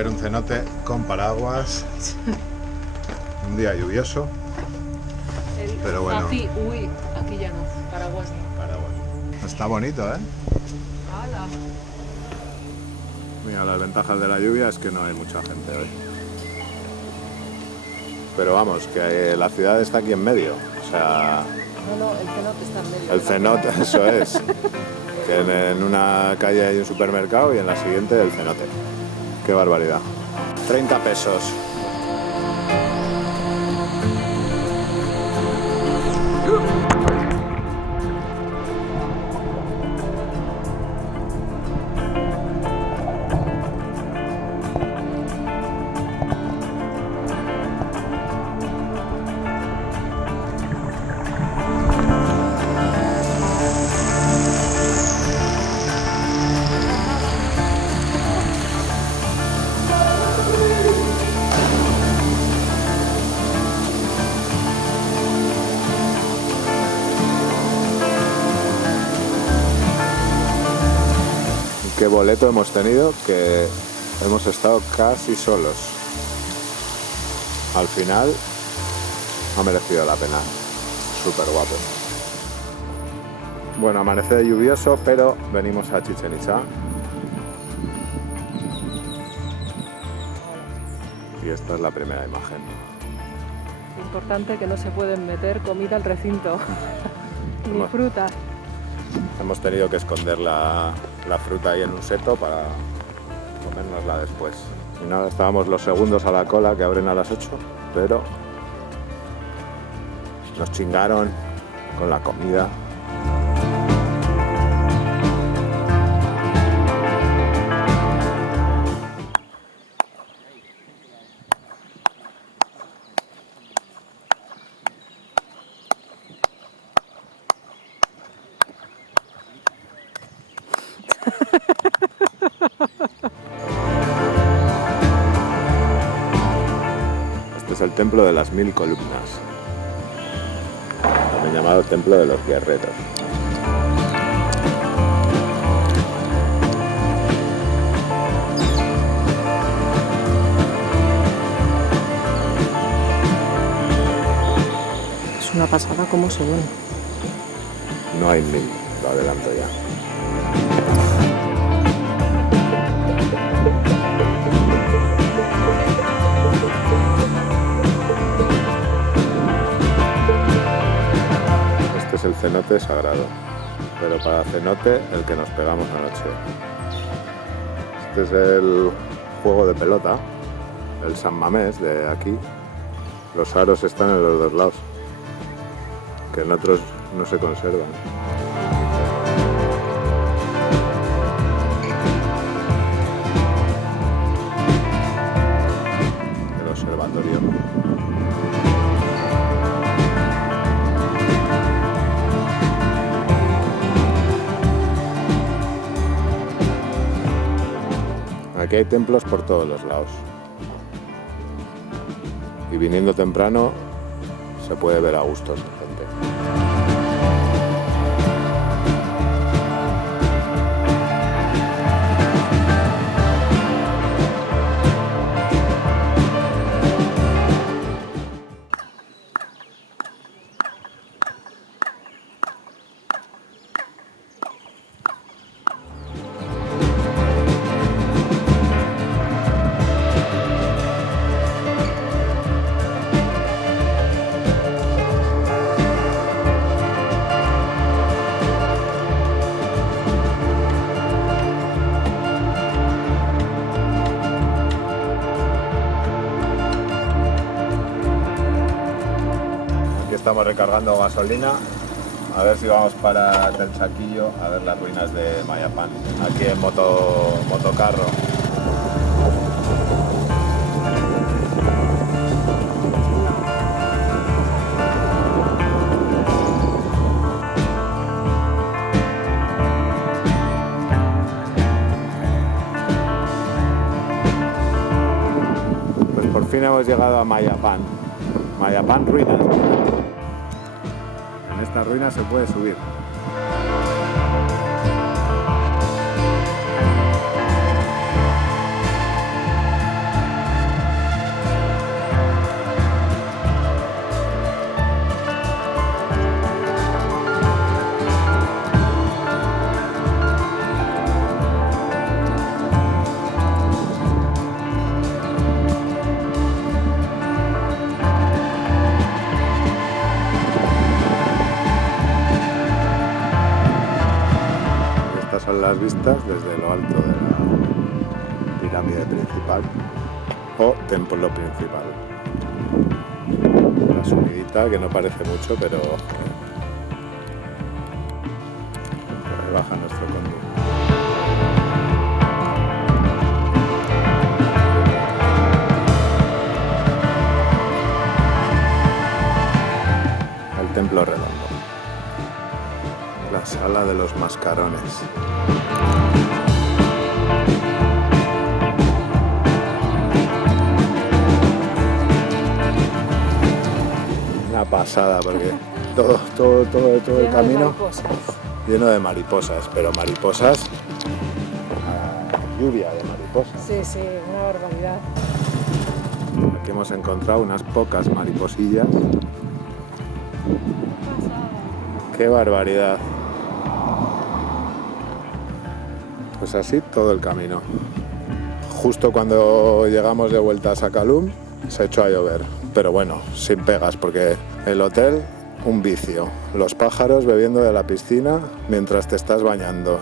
ver un cenote con paraguas. Un día lluvioso. Pero bueno. Aquí, aquí ya no. Paraguas no. Paraguas. Está bonito, ¿eh? ¡Hala! Mira, las ventajas de la lluvia es que no hay mucha gente hoy. Pero vamos, que la ciudad está aquí en medio. O sea... No, el cenote está en medio. El cenote, eso es. Que en una calle hay un supermercado y en la siguiente el cenote. Qué barbaridad. 30 pesos. Qué boleto hemos tenido, que hemos estado casi solos. Al final ha merecido la pena. Súper guapo. Bueno, amanece lluvioso, pero venimos a Chichén Itzá. Y esta es la primera imagen. Importante que no se pueden meter comida al recinto. Ni fruta. Hemos tenido que esconder la fruta ahí en un seto para comérnosla después. Y nada, estábamos los segundos a la cola, que abren a las 8, pero nos chingaron con la comida. Este es el templo de las 1000 columnas, también llamado templo de los guerreros. Es una pasada cómo se ven. No hay 1000, lo adelanto ya. Este es el cenote sagrado, pero para cenote el que nos pegamos anoche. Este es el juego de pelota, el San Mamés de aquí. Los aros están en los dos lados, que en otros no se conservan. El observatorio. Aquí hay templos por todos los lados. Y viniendo temprano se puede ver a gusto esa gente. Estamos recargando gasolina, a ver si vamos para Telchaquillo a ver las ruinas de Mayapán, aquí en motocarro. Pues por fin hemos llegado a Mayapán. Mayapán ruinas. En esta ruina se puede subir. las vistas desde lo alto de la pirámide principal o templo principal. Una subidita que no parece mucho, pero ahí baja nuestro conductor. El templo redondo. La sala de los mascarones. Una pasada porque todo el camino lleno de mariposas, pero mariposas, lluvia de mariposas. Sí, sí, una barbaridad. Aquí hemos encontrado unas pocas mariposillas. ¡Qué barbaridad! Pues así todo el camino. Justo cuando llegamos de vuelta a Sakalum se echó a llover, pero bueno, sin pegas porque el hotel, un vicio. Los pájaros bebiendo de la piscina mientras te estás bañando.